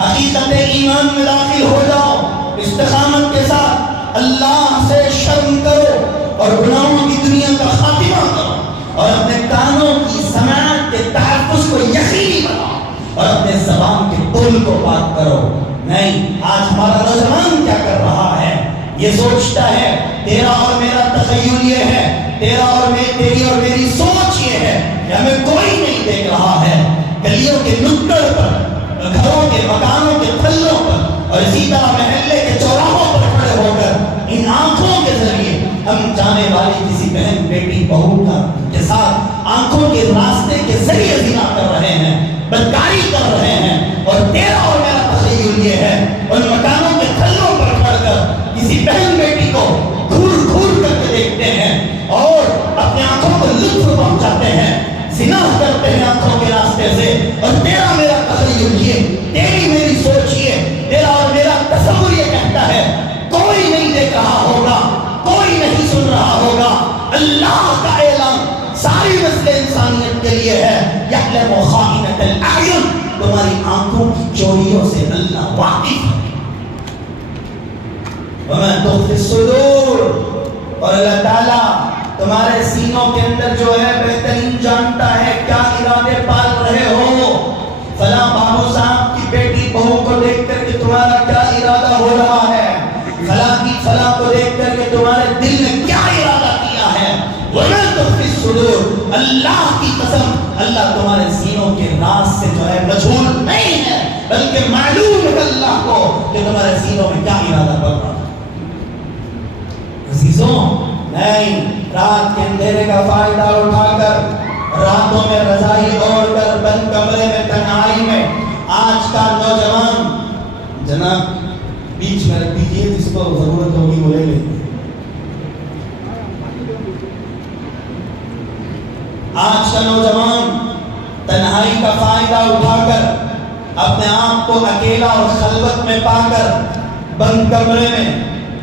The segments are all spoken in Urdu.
حقیقت ایمان میں داخل ہو جاؤ، استقامت کے ساتھ اللہ سے شرم کرو اور گناہوں کی دنیا کا خاتمہ کرو، اور اپنے کانوں کی سماعت کے تحفظ کو یقینی بناؤ، اور اپنے زبان کے بول کو پاک کرو۔ نہیں، آج ہمارا نوجوان کیا کر رہا ہے؟ یہ سوچتا ہے تیرا اور میرا تخیل یہ ہے، تیرا اور تیری اور میری سوچ یہ ہے کہ ہمیں کوئی نہیں دیکھ رہا ہے۔ گلیوں کے نکڑ پر، گھروں کے مکانوں کے تھلوں پر، اور اسی طرح محلے کے چوراہوں پر کھڑے ہو کر ان آنکھوں کے ذریعے ہم جانے والی کسی بہن بیٹی بہو کے ساتھ آنکھوں کے راستے کے ذریعے زنا کر رہے ہیں، بدکاری کر رہے ہیں، اور تیرا اور میرا تخیل یہ ہے ان مکانوں کے تھلوں پر کھڑ کر کسی بہن بیٹی کو گھور گھور کر کے دیکھتے ہیں اور اپنے آنکھوں کو لطف پہنچاتے ہیں، زنا کرتے ہیں آنکھوں کے راستے سے۔ اور تیرا میرا تخیل یہ، تیری میری سوچ یہ، تیرا اور میرا تصور یہ کہتا ہے کوئی نہیں دیکھ رہا ہوگا، کوئی نہیں سن رہا ہوگا۔ اللہ کا اعلان ساری نسل انسانیت کے لیے ہے، یعلم خائنۃ الاعین، تمہاری آنکھوں کی چوریوں سے اللہ واقف ہے۔ وما تخفی الصدور، اور اللہ تعالیٰ تمہارے سینوں کے اندر جو ہے بہترین جانتا ہے کیا ارادے پال رہے ہو۔ فلاں بابو صاحب کی بیٹی بہو کو دیکھ کر کے تمہارا کیا ارادہ ہو رہا ہے، فلاں کی فلاں کو دیکھ کر کے تمہارے دل نے کیا ارادہ کیا ہے۔ وما تخفی الصدور، اللہ کی قسم، اللہ تمہارے سینوں کے راز سے جو ہے مجھول نہیں ہے، بلکہ معلوم ہے اللہ کو کہ تمہارے سینوں میں کیا ارادہ پڑ رہا ہے۔ عزیزوں، نہیں، رات کے اندھیرے کا فائدہ اٹھا کر راتوں میں رضائی اوڑھ کر بند کمرے میں تنہائی میں آج کا نوجوان، جناب بیچ میں رکھ دیجیے، جس کو ضرورت ہوگی وہ لے لیں۔ آج کا نوجوان تنہائی کا فائدہ اٹھا کر اپنے آپ کو اکیلا اور خلوت میں پا کر بند کمرے میں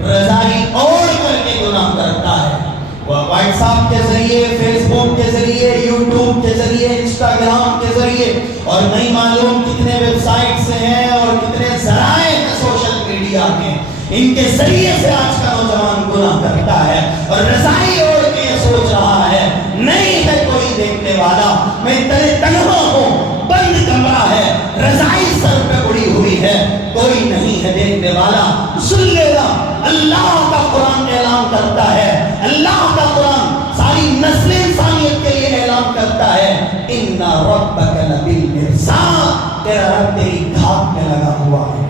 رضائی اوڑھ کر کے گناہ کرتا ہے۔ وہ واٹس ایپ کے ذریعے، فیس بک کے ذریعے، یوٹیوب کے ذریعے، انسٹاگرام کے ذریعے، اور نہیں معلوم کتنے ویب سائٹس ہیں اور کتنے ذرائع ہیں سوشل میڈیا کے، ان کے ذریعے سے آج کا نوجوان گناہ کرتا ہے، اور رضائی اوڑھ کے یہ سوچ رہا ہے نہیں ہے کوئی دیکھنے والا، میں تنہا ہوں، بند کمرہ ہے، رضائی سر پہ اڑی ہوئی ہے، کوئی نہیں ہے دیکھنے والا۔ سن لے گا، اللہ کا قرآن اعلان کرتا ہے، اللہ کا قرآن ساری نسل انسانیت کے لیے اعلان کرتا ہے، ان ربک لبالمرصاد، تیرا رب تیری گھات میں لگا ہوا ہے،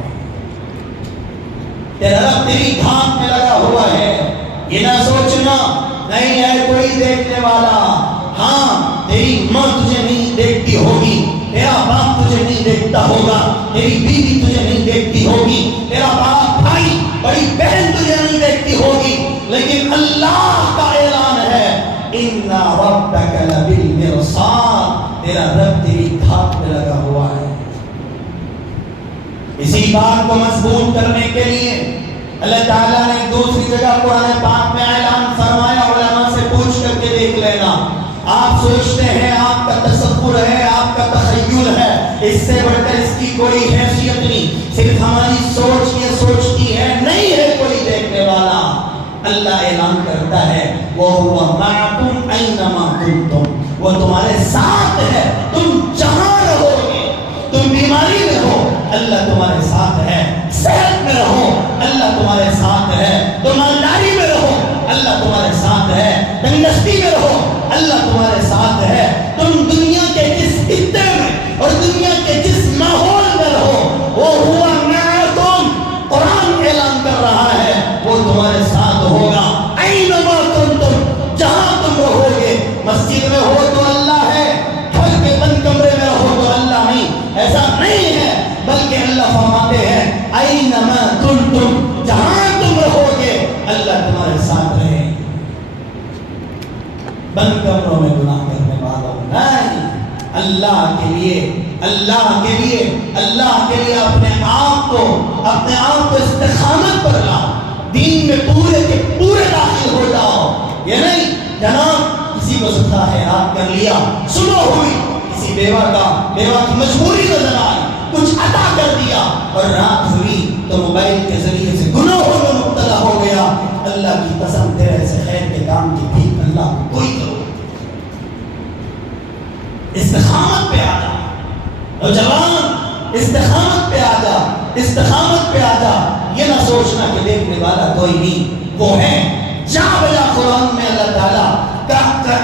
تیرا رب تیری گھات میں لگا ہوا ہے۔ یہ نہ سوچنا نہیں ہے کوئی دیکھنے والا، ہاں تیری ماں تجھے نہیں دیکھتی ہوگی، تیرا باپ تجھے نہیں دیکھتا ہوگا، تیری بیوی تجھے نہیں دیکھتی ہوگی، تیرا باپ بھائی بڑی بہن تجھے نہیں دیکھتی ہوگی، لیکن اللہ کا اعلان ہے ان ربک لبالمرصاد، تیرا رب تیری گھات میں لگا ہوا ہے۔ اسی بات کو مضبوط کرنے کے لیے اللہ تعالیٰ نے دوسری جگہ قرآن پاک میں اعلان فرمایا، علماء سے پوچھ کر کے دیکھ لینا۔ آپ سوچتے ہیں، آپ کا تصور ہے، آپ کا تخیل ہے، اس سے بڑھ کر اس کی کوئی حیثیت نہیں، صرف ہماری سوچ یہ سوچتی ہے نہیں ہے کوئی دیکھنے والا۔ اللہ اعلان کرتا ہے وَهُوَ مَعَكُمْ أَيْنَمَا كُنْتُمْ، وہ تمہارے ساتھ ہے، تم جہاں رہو گے، تم بیماری میں ہو اللہ تمہارے ساتھ ہے، صحت میں رہو اللہ تمہارے ساتھ ہے، تم مالداری میں رہو اللہ تمہارے ساتھ ہے، تندرستی میں رہو اللہ تمہارے ساتھ ہے، تم دنیا کے جس خطے میں اور دنیا کے جس ماحول میں رہو وہ ہوا معکم، قرآن اعلان کر رہا ہے وہ تمہارے ساتھ ہوگا۔ اینما کنتم، جہاں تم رہو گے، مسجد میں ہو تو اللہ ہے، گھر کے بند کمرے میں رہو تو اللہ نہیں، ایسا نہیں ہے، بلکہ اللہ فرماتے ہیں اینما کنتم، جہاں تم رہو گے اللہ تمہارے ساتھ رہے۔ بند کمروں میں گناہ کرنے والوں نہیں، اللہ کے لیے، اللہ کے لیے، اللہ کے لیے اپنے آپ کو استقامت پر لاؤ، دین میں پورے کے پورے داخل ہو جاؤ۔ یہ نہیں جناب کسی کو صدقہ خیرات کر لیا، سنو ہوئی کسی بیوہ کی مجبوری نظر آئی، کچھ عطا کر دیا، اور رات ہوئی تو موبائل کے ذریعے سے گناہوں میں مبتلا ہو گیا، اللہ کی قسم تیرے سے خیر کے کام کی بھی اللہ کو کوئی کرو۔ استقامت پہ آ جا نوجوان، استقامت پہ آ جا، استقامت پہ آ جا۔ یہ نہ سوچنا کہ دیکھنے والا کوئی نہیں، وہ ہے۔ جا بجا قرآن میں اللہ تعالیٰ کا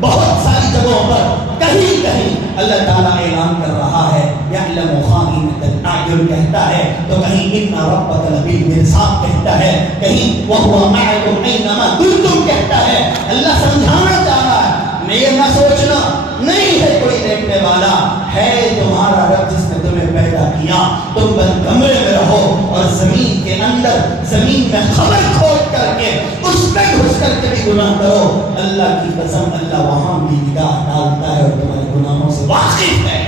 بہت ساری جگہوں پر کہیں کہیں اللہ تعالیٰ اعلان کر رہا ہے، یعلم خائنۃ الاعین کہتا ہے، تو کہیں ان ربک لبالمرصاد کہتا ہے، کہیں وہو معکم اینما کنتم کہتا ہے۔ اللہ سمجھانا چاہ رہا ہے، میں یہ نہ سوچنا نہیں ہے کوئی دیکھنے والا، ہے تمہارا رب جس نے تمہیں پیدا کیا۔ تم بند کمرے میں رہو اور زمین کے اندر، زمین میں خبر کھود کر کے اس میں گھس کر کے بھی گناہ کرو، اللہ کی قسم اللہ وہاں بھی نگاہ ڈالتا ہے اور تمہارے گناہوں سے واقف ہے۔